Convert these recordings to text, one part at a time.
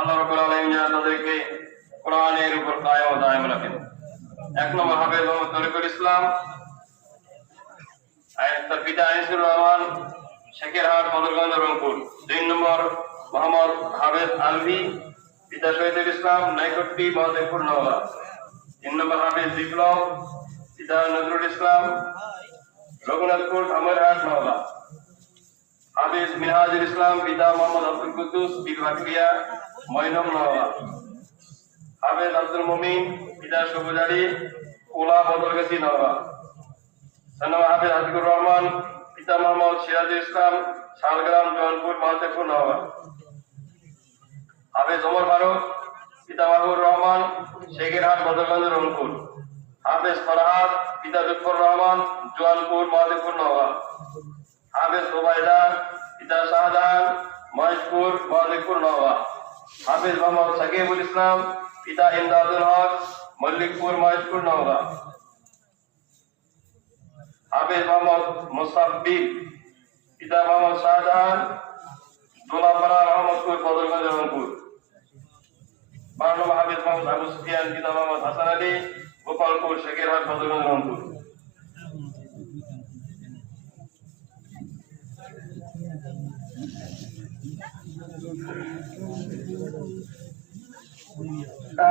আল্লাহ রাব্বুল আলামিন যেন তাদেরকে কোরআনের উপর কায়েম ও দায়েম রাখেন। 1 নম্বর হাফেজ মোহাম্মদ তরিকুল ইসলাম, তার পিতা আনিসুর রহমান, শেখেরহাট, বদরগঞ্জ, রংপুর। 2 নম্বর মোহাম্মদ হাফেজ আলভি, পিতা শহীদুল ইসলাম, নাইকট্টি, মহাদেবপুর, নওগাঁ। 3 নম্বর হাফেজ বিপ্লব, পিতা নজরুল ইসলাম, রঘুনাথপুর, ধামইরহাট, নওগাঁ। হাফেজ মিনহাজুল ইসলাম, পিতা মোহাম্মদ আব্দুল কুদ্দুস, বিলভাটকিয়া, ময়নম, নওগাঁ। হাফেজ আব্দুল মুমিন, পিতা সবুজ আলী, কোলা, বদরগাছি, নওগাঁ। 6 নম্বর হাফেজ হাবিবুর রহমান, পিতা মোহাম্মদ সিরাজুল ইসলাম, শালগ্রাম, জয়নপুর, মহাদেবপুর, নওগাঁ। হাফেজ ওমর ফারুক, পিতা মাহবুর রহমান, শেখেরহাট, বদরগঞ্জ, রংপুর। হাফেজ ফরহাদ, পিতা লুৎফর রহমান, জোয়ানপুর, মহাদেবপুর, নওগাঁ। হাফেজ ওবায়দা, পিতা শাহজাহান, মহেশপুর, মহাদেবপুর, নওগাঁ। হাফেজ মোহাম্মদ সাকিবুল ইসলাম, পিতা ইমদাদুল হক, মল্লিকপুর, মহেশপুর, নওগাঁ। হাফেজ মোহাম্মদ মুসাব্বির, পিতা মোহাম্মদ শাহজাহান, দোলাপাড়া, রহমতপুর, বদরগঞ্জ, রংপুর। 12 নম্বর হাফেজ মোহাম্মদ আবু সুফিয়ান, পিতা মোহাম্মদ হাসান আলী, গোপালপুর, শেখেরহাট, বদরগঞ্জ, রংপুর।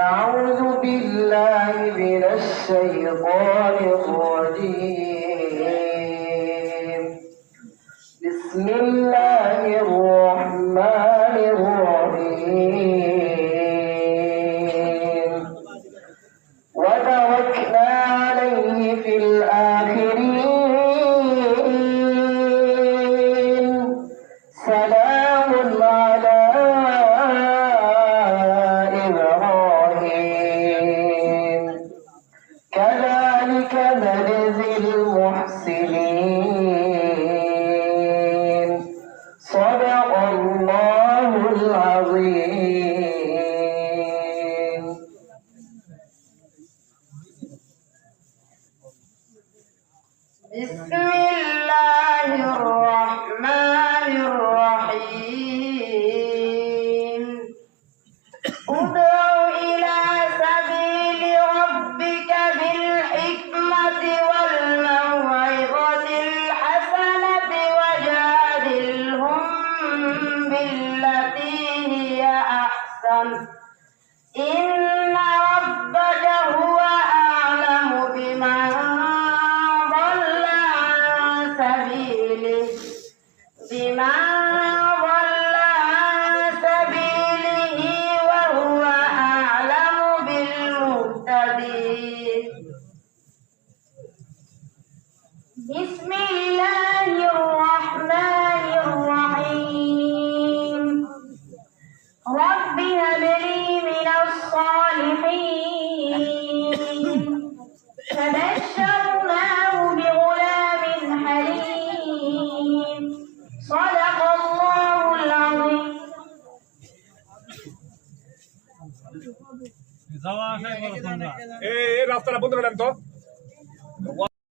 أعوذ بالله من الشيطان الرجيم. بسم الله الرحمن الرحيم. وتركنا عليه في الآخرين. سلام على كذلك نجزي المحسنين. صدق الله العظيم. بسم الله الرحمن الرحيم. ادع إلى سبيل ربك بالحكمة والموعظة الحسنة وجادلهم بالتي هي أحسن. إن ربك هو أعلم بمن ضل عن سبيله وهو أعلم بالمهتدين. بسم الله الرحمن الرحيم. رب هب لي من الصالحين. فبشرناه بغلام حليم. صدق الله العظيم. রাস্তাটা বন্ধ করেন তো।